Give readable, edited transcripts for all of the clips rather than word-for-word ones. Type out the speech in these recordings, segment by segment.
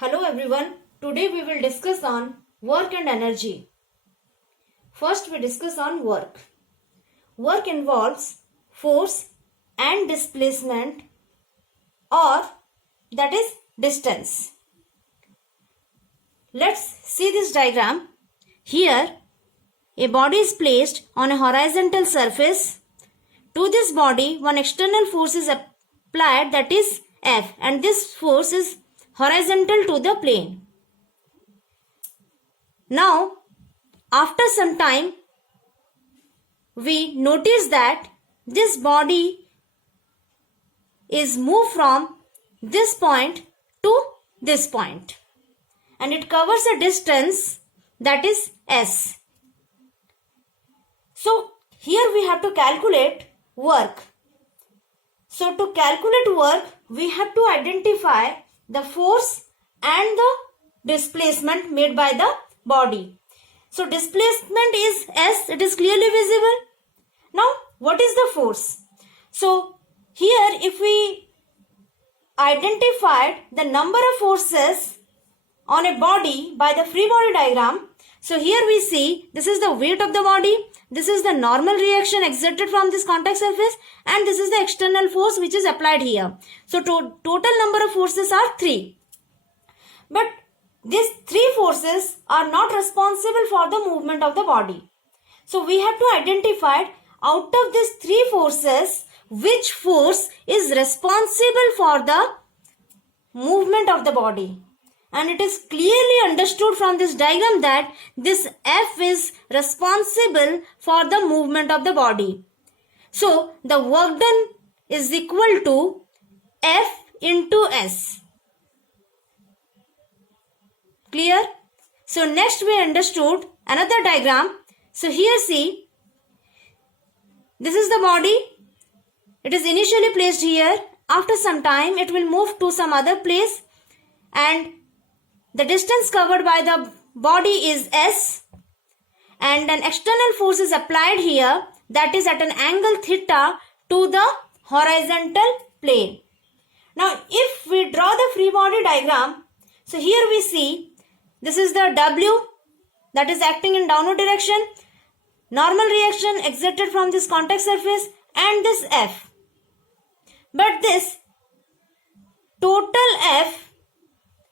Hello everyone. Today we will discuss on work and energy. First we discuss on work. Work involves force and displacement, or that is distance. Let's see this diagram. Here a body is placed on a horizontal surface. To this body one external force is applied, that is F, and this force is horizontal to the plane. Now, after some time, we notice that this body is moved from this point to this point, and it covers a distance that is S. So, here we have to calculate work. So, to calculate work, we have to identify the force and the displacement made by the body. So displacement is S, it is clearly visible. Now what is the force? So here if we identified the number of forces on a body by the free body diagram, so here we see this is the weight of the body, this is the normal reaction exerted from this contact surface, and this is the external force which is applied here. So total number of forces are 3. But these 3 forces are not responsible for the movement of the body. So we have to identify out of these 3 forces which force is responsible for the movement of the body. And it is clearly understood from this diagram that this F is responsible for the movement of the body. So the work done is equal to F into S. Clear? So next we understood another diagram. So here see, this is the body. It is initially placed here. After some time it will move to some other place, and the distance covered by the body is S, and an external force is applied here, that is at an angle theta to the horizontal plane. Now if we draw the free body diagram, so here we see this is the W that is acting in downward direction, normal reaction exerted from this contact surface, and this F. But this total F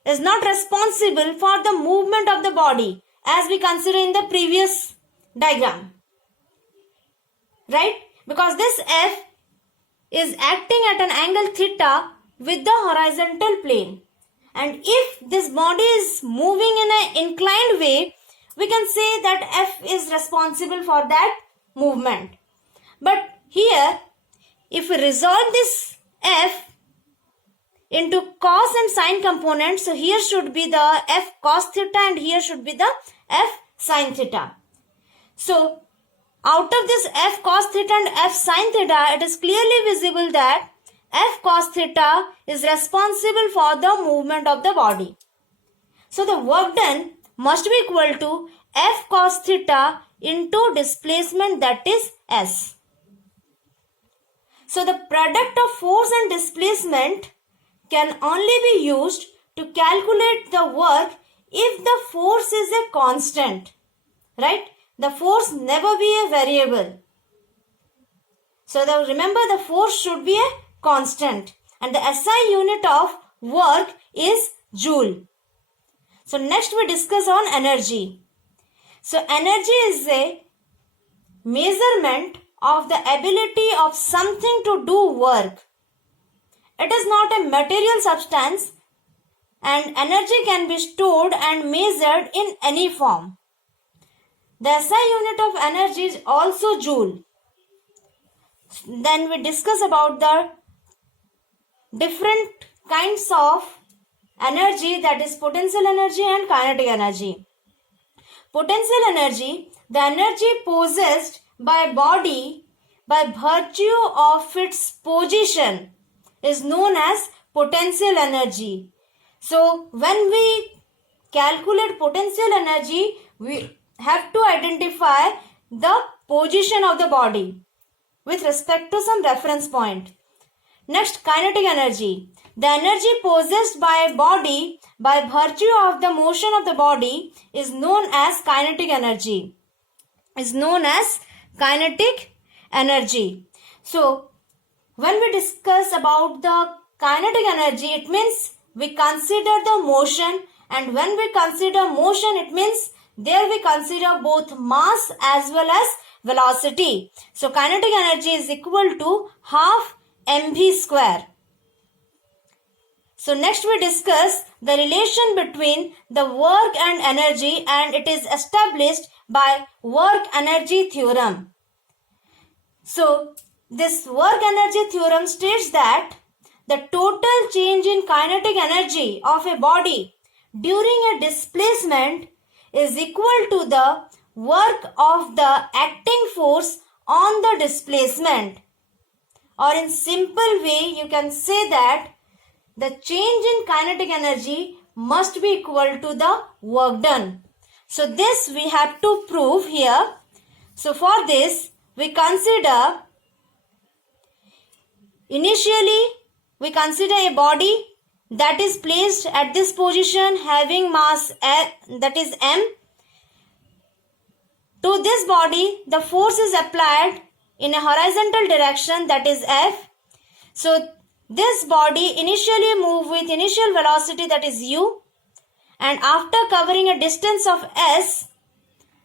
is not responsible for the movement of the body as we consider in the previous diagram. Right? Because this F is acting at an angle theta with the horizontal plane. And if this body is moving in an inclined way, we can say that F is responsible for that movement. But here, if we resolve this F into cos and sine components, so here should be the F cos theta and here should be the F sine theta. So out of this F cos theta and F sine theta, it is clearly visible that F cos theta is responsible for the movement of the body. So the work done must be equal to F cos theta into displacement, that is S. So the product of force and displacement can only be used to calculate the work if the force is a constant. Right? The force never be a variable. So remember the force should be a constant, and the SI unit of work is joule. So next we discuss on energy. So energy is a measurement of the ability of something to do work. It is not a material substance, and energy can be stored and measured in any form. The SI unit of energy is also joule. Then we discuss about the different kinds of energy, that is potential energy and kinetic energy. Potential energy, the energy possessed by a body by virtue of its position, is known as potential energy. So when we calculate potential energy, we have to identify the position of the body with respect to some reference point. Next, kinetic energy. the energy possessed by a body by virtue of the motion of the body is known as kinetic energy. So, when we discuss about the kinetic energy, it means we consider the motion, and when we consider motion, it means there we consider both mass as well as velocity. So, kinetic energy is equal to half mv square. So, next we discuss the relation between the work and energy, and it is established by work energy theorem. So, this work energy theorem states that the total change in kinetic energy of a body during a displacement is equal to the work of the acting force on the displacement. Or in simple way, you can say that the change in kinetic energy must be equal to the work done. So this we have to prove here. So for this, we consider initially we consider a body that is placed at this position having mass that is m. To this body, the force is applied in a horizontal direction, that is F. So this body initially moves with initial velocity, that is u, and after covering a distance of s,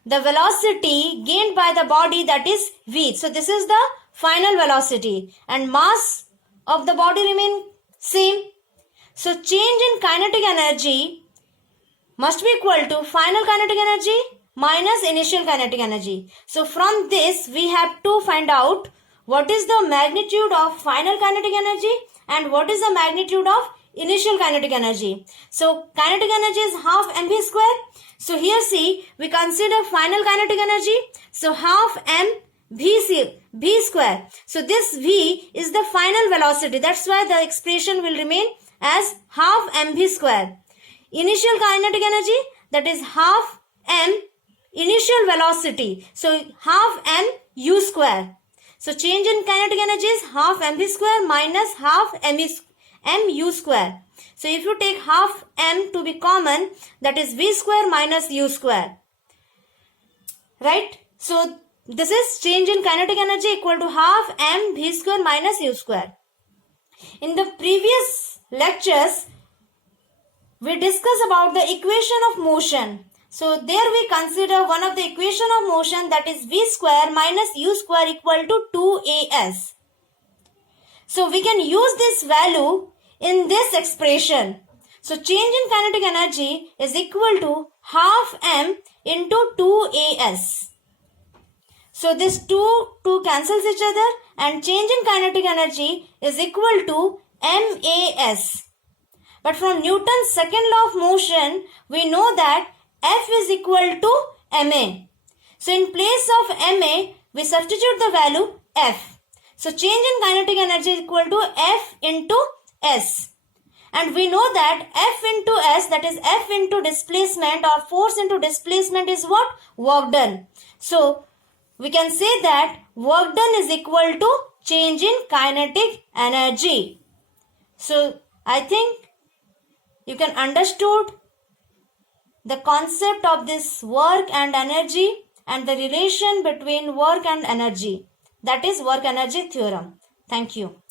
the velocity gained by the body, that is v. So this is the final velocity, and mass of the body remain same. So change in kinetic energy must be equal to final kinetic energy minus initial kinetic energy. So from this we have to find out what is the magnitude of final kinetic energy and what is the magnitude of initial kinetic energy. So kinetic energy is half mv square. So here see, we consider final kinetic energy. So half m v square. So this v is the final velocity. That's why the expression will remain as half mv square. Initial kinetic energy, that is half m initial velocity. So half m u square. So change in kinetic energy is half mv square minus half mu square. So if you take half m to be common, that is v square minus u square. Right? So this is change in kinetic energy equal to half m v square minus u square. In the previous lectures, we discussed about the equation of motion. So there we consider one of the equation of motion, that is v square minus u square equal to 2as. So we can use this value in this expression. So change in kinetic energy is equal to half m into 2as. So this 2 cancels each other, and change in kinetic energy is equal to mas. But from Newton's second law of motion, we know that F is equal to ma. So in place of ma, we substitute the value F. So change in kinetic energy is equal to F into S. And we know that F into S, that is F into displacement or force into displacement, is what? Work done. So we can say that work done is equal to change in kinetic energy. So I think you can understood the concept of this work and energy and the relation between work and energy. That is work energy theorem. Thank you.